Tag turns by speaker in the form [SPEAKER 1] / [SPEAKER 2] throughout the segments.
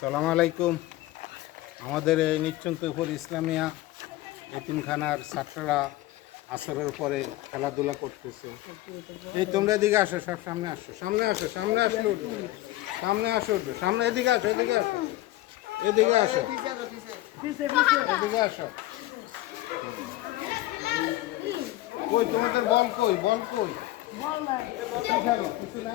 [SPEAKER 1] আসসালামু আলাইকুম। আমাদের এই নিশ্চন্তপুর ইসলামিয়া এতিমখানার ছাত্ররা আসরের পরে খেলাধুলা করতেছে। এই তোমরা এদিকে আসো সব সামনে আসো সামনে আসো সামনে আসো উঠবে। সামনে আসো উঠবে। সামনে এদিকে আসো এদিকে আসো। এদিকে আসো। এদিকে আসো। কই তোমাদের বল কই বল কই? কিছু না?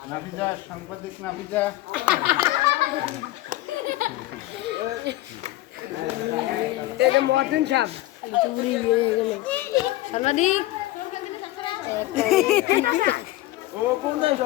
[SPEAKER 1] নাফিজা সাংবাদিক নাফিজা
[SPEAKER 2] সাহেব।
[SPEAKER 3] সাংবাদিক।
[SPEAKER 2] ও কোন দেশ